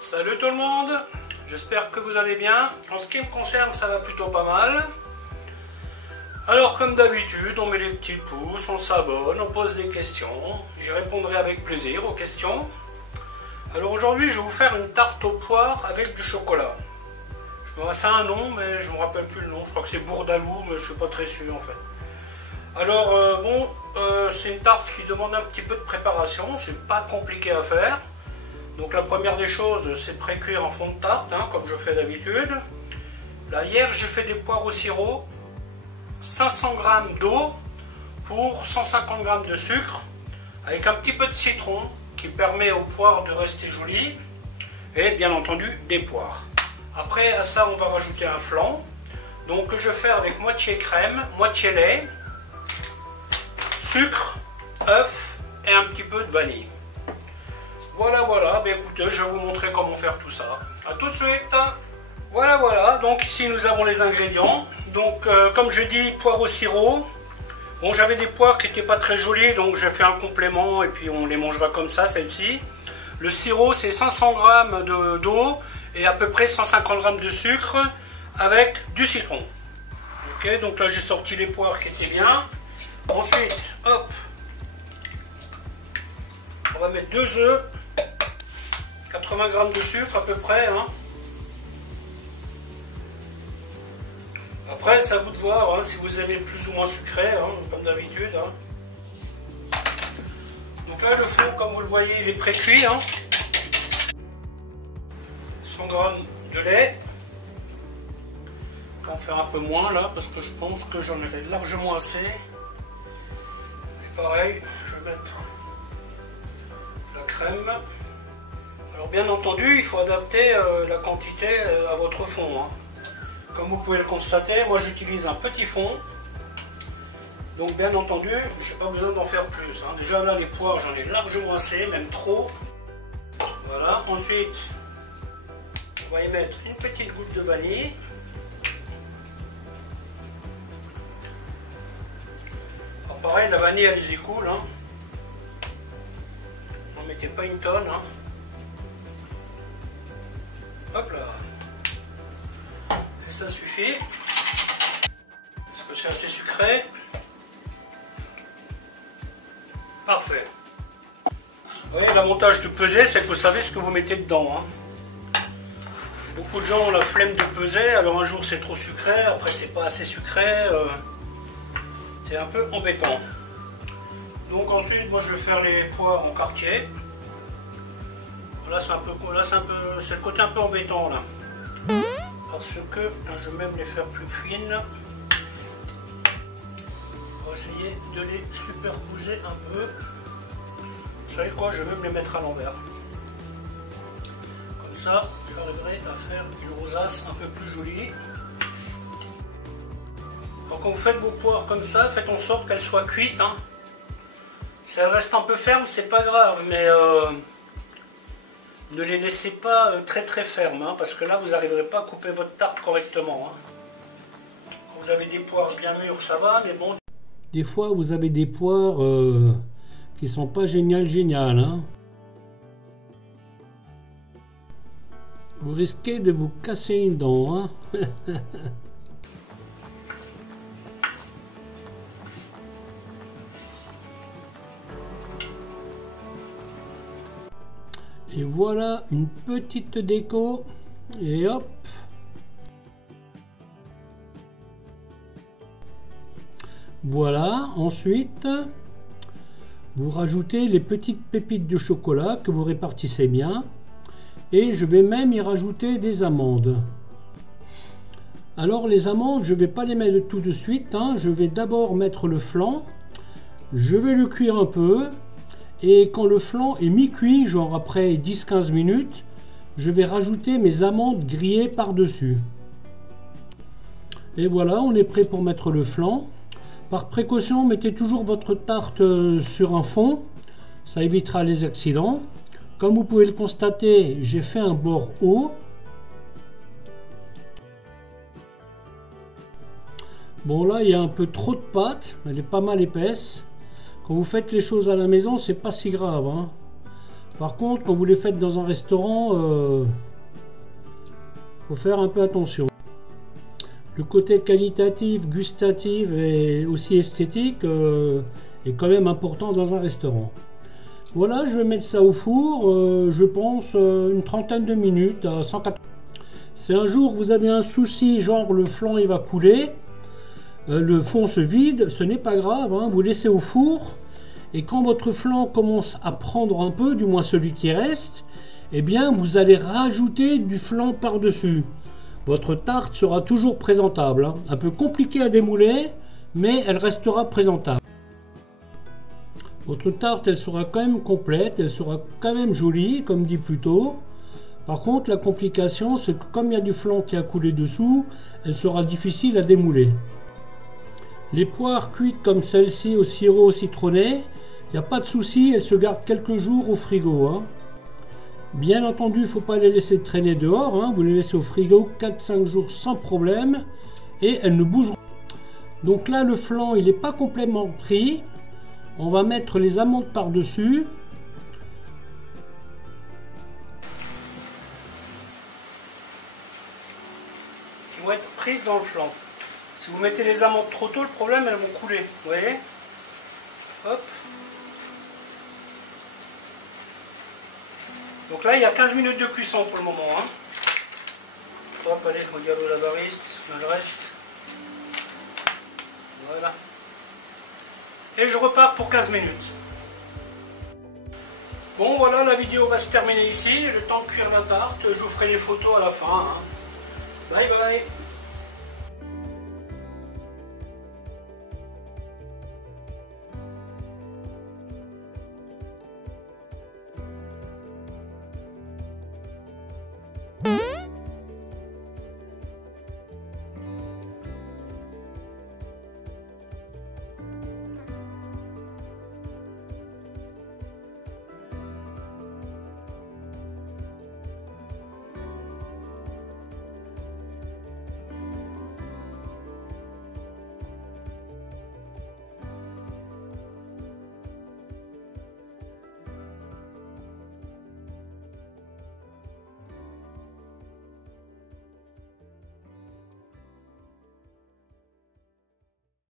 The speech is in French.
Salut tout le monde, j'espère que vous allez bien. En ce qui me concerne, ça va plutôt pas mal. Alors comme d'habitude, on met les petits pouces, on s'abonne, on pose des questions. J'y répondrai avec plaisir aux questions. Alors aujourd'hui, je vais vous faire une tarte aux poires avec du chocolat. C'est un nom, mais je ne me rappelle plus le nom. Je crois que c'est Bourdalou, mais je ne suis pas très sûr en fait. Alors c'est une tarte qui demande un petit peu de préparation, c'est pas compliqué à faire. Donc la première des choses, c'est de pré-cuire en fond de tarte, hein, comme je fais d'habitude. Là, hier, j'ai fait des poires au sirop, 500 g d'eau pour 150 g de sucre, avec un petit peu de citron qui permet aux poires de rester jolies, et bien entendu des poires. Après, à ça, on va rajouter un flan, donc que je vais faire avec moitié crème, moitié lait, sucre, œuf et un petit peu de vanille. Voilà, ben écoutez, je vais vous montrer comment faire tout ça. A tout de suite. Voilà, donc ici nous avons les ingrédients. Donc comme je dis, poires au sirop. Bon, j'avais des poires qui n'étaient pas très jolies, donc j'ai fait un complément et puis on les mangera comme ça, celle-ci. Le sirop, c'est 500 g d'eau et à peu près 150 g de sucre avec du citron. Ok, donc là j'ai sorti les poires qui étaient bien. Ensuite, hop, on va mettre 2 œufs. 80 g de sucre à peu près. Hein. Après, c'est à vous de voir hein, si vous aimez plus ou moins sucré, hein, comme d'habitude. Hein. Donc là, le fond, comme vous le voyez, il est pré-cuit. Hein. 100 g de lait. On va en faire un peu moins là, parce que je pense que j'en ai largement assez. Et pareil, je vais mettre la crème. Alors bien entendu, il faut adapter la quantité à votre fond. Hein. Comme vous pouvez le constater, moi j'utilise un petit fond. Donc bien entendu, je n'ai pas besoin d'en faire plus. Hein. Déjà là, les poires, j'en ai largement assez, même trop. Voilà, ensuite, on va y mettre une petite goutte de vanille. Alors pareil, la vanille, elle y coule. Hein. N'en mettez pas une tonne. Hein. Hop là, et ça suffit, parce que c'est assez sucré. Parfait. Vous voyez, l'avantage de peser, c'est que vous savez ce que vous mettez dedans. Hein. Beaucoup de gens ont la flemme de peser, alors un jour c'est trop sucré, après c'est pas assez sucré, c'est un peu embêtant. Donc ensuite, moi je vais faire les poires en quartier. Là c'est c'est le côté un peu embêtant là, parce que là, je vais même les faire plus fines. On va essayer de les superposer un peu. Vous savez quoi, je vais même les mettre à l'envers. Comme ça, j'arriverai à faire une rosace un peu plus jolie. Alors quand vous faites vos poires comme ça, faites en sorte qu'elles soient cuites. Hein. Si elles restent un peu fermes, c'est pas grave, mais ne les laissez pas très fermes, hein, parce que là vous n'arriverez pas à couper votre tarte correctement. Hein. Quand vous avez des poires bien mûres, ça va, mais bon. Des fois vous avez des poires qui sont pas géniales. Hein. Vous risquez de vous casser une dent. Hein. Et voilà une petite déco, et hop. Voilà, ensuite, vous rajoutez les petites pépites de chocolat que vous répartissez bien. Et je vais même y rajouter des amandes. Alors les amandes, je ne vais pas les mettre tout de suite. Hein. Je vais d'abord mettre le flan. Je vais le cuire un peu. Et quand le flan est mi-cuit, genre après 10-15 minutes, je vais rajouter mes amandes grillées par-dessus. Et voilà, on est prêt pour mettre le flan. Par précaution, mettez toujours votre tarte sur un fond, ça évitera les accidents. Comme vous pouvez le constater, j'ai fait un bord haut. Bon là, il y a un peu trop de pâte, elle est pas mal épaisse. Quand vous faites les choses à la maison, c'est pas si grave. Hein. Par contre, quand vous les faites dans un restaurant, faut faire un peu attention. Le côté qualitatif, gustatif et aussi esthétique est quand même important dans un restaurant. Voilà, je vais mettre ça au four, je pense une trentaine de minutes à 180. Si un jour vous avez un souci, genre le flan il va couler, le fond se vide, ce n'est pas grave, hein, vous laissez au four. Et quand votre flan commence à prendre un peu, du moins celui qui reste, eh bien vous allez rajouter du flan par-dessus. Votre tarte sera toujours présentable, hein. Un peu compliqué à démouler, mais elle restera présentable. Votre tarte, elle sera quand même complète, elle sera quand même jolie, comme dit plus tôt. Par contre, la complication, c'est que comme il y a du flan qui a coulé dessous, elle sera difficile à démouler. Les poires cuites comme celle-ci au sirop citronné, il n'y a pas de souci, elles se gardent quelques jours au frigo, hein. Bien entendu, il ne faut pas les laisser traîner dehors, hein. Vous les laissez au frigo 4-5 jours sans problème et elles ne bougeront pas. Donc là, le flan, il n'est pas complètement pris. On va mettre les amandes par-dessus. Qui vont être prises dans le flan. Si vous mettez les amandes trop tôt, le problème, elles vont couler. Vous voyez? Hop. Donc là, il y a 15 minutes de cuisson pour le moment. Hein. Hop, allez, regarde la bariste, le reste. Voilà. Et je repars pour 15 minutes. Bon, voilà, la vidéo va se terminer ici. Le temps de cuire la tarte. Je vous ferai les photos à la fin. Hein. Bye bye.